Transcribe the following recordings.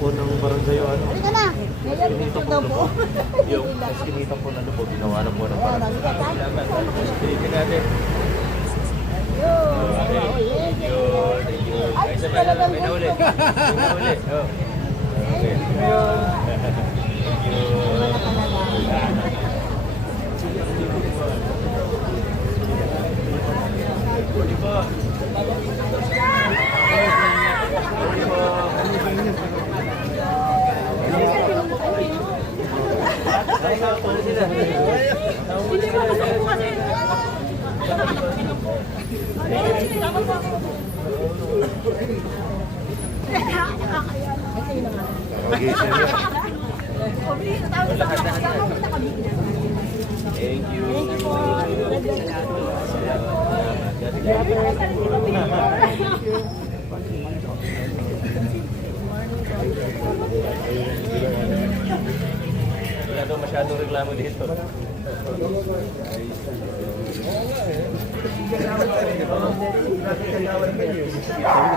po ng barangay o ano. Halika na. Eskinita po na po. Yung eskinita po na po, ginawa na po ng barangay. Salamat. Eskinita natin. Thank you. Ay, may nauli. Oh. Thank Wala daw masyadong reklamo dito.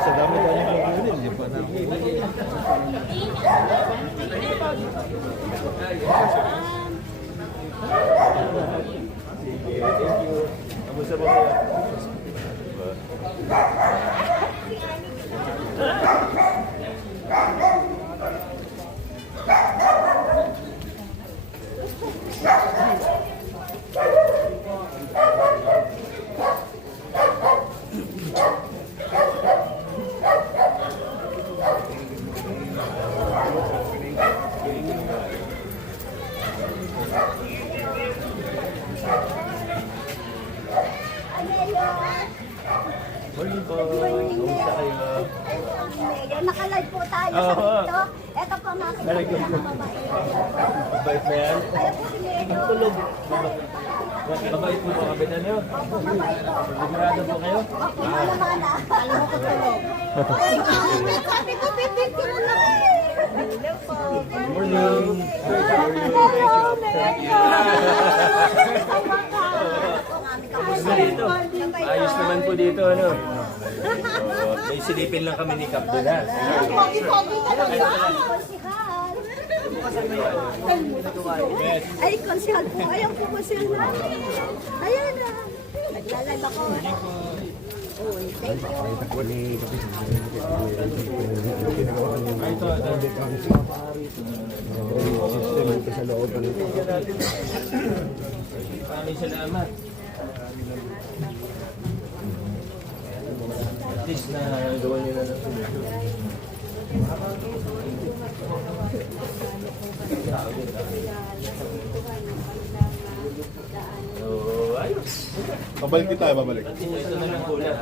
Sa dami tayo ng Thank you. Kamusta po kayo? Morning po. Kamusta kayo? Nakalive po tayo sa dito. Ito po mga kaibigan ng mabait. Mabait na yan? Ayaw po si Mayor. Ang tulog. Mabait po ba kapitan nyo? Opo, mabait po. Sigurado po kayo? Opo, malaman na. Alam mo ko tulog. Sabi ko, pipipin mo na. Hello po. Morning. Hello, Mayor. Kamusta dito? Ayos naman po dito, ano? May silipin lang kami ni Kap doon, ha? Pogi-pogi talaga. Ay, konsihal po. Ayaw po konsihal namin. Ayan na. Naglalala ko. Uy, thank you. Maraming salamat. At least na gawa nyo na nasunod. So, ayos. Babalik din tayo, babalik. At least ito na lang po lang.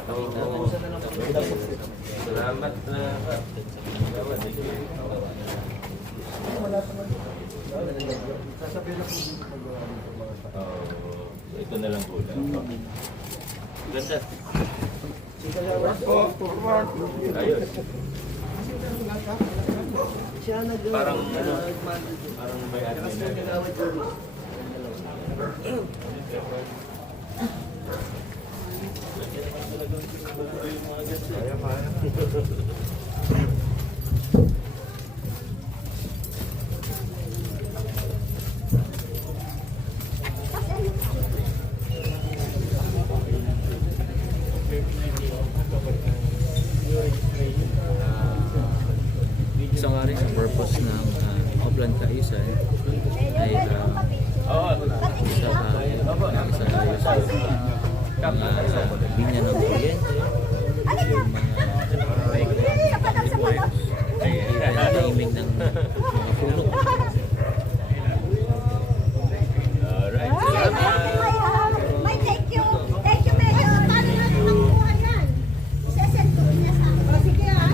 Salamat. Ito na lang po lang. Ganda. Ayos. Parang ano, parang may admin na. Isa nga rin sa purpose ng Upland Kaayusan ay sa linya ng kuryente, yung mga timing ng mga puno. Alright. May thank you. Thank you, Mayor. Paano natin makuha yan? Isasend ko niya sa akin. Sige ha.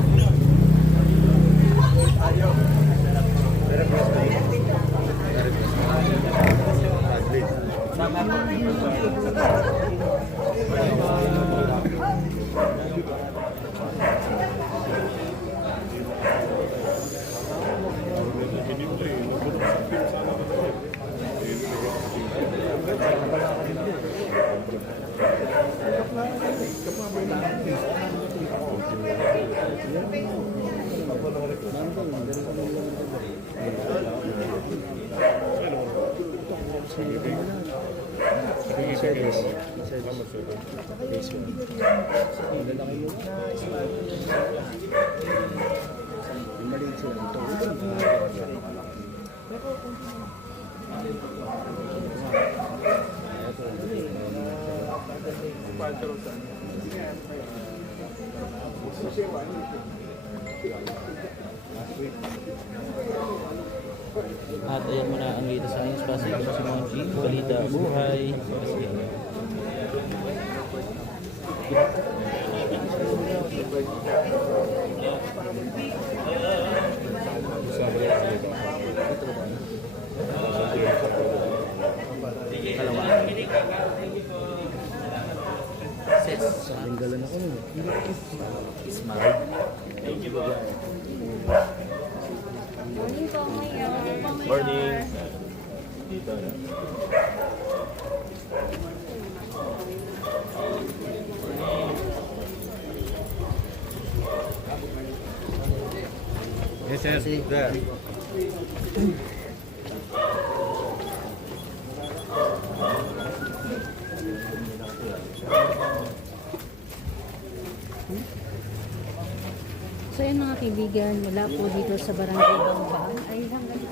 Service. At ayan muna ang latest sa aking spasi. Ito si Monji, balita, buhay. Ses. Tinggalan ako nun. Smile. Morning po, Mayor. Morning. Dito na. Yes, sir. There. So yun mga kaibigan, mula po dito sa Barangay Bangba ay hanggang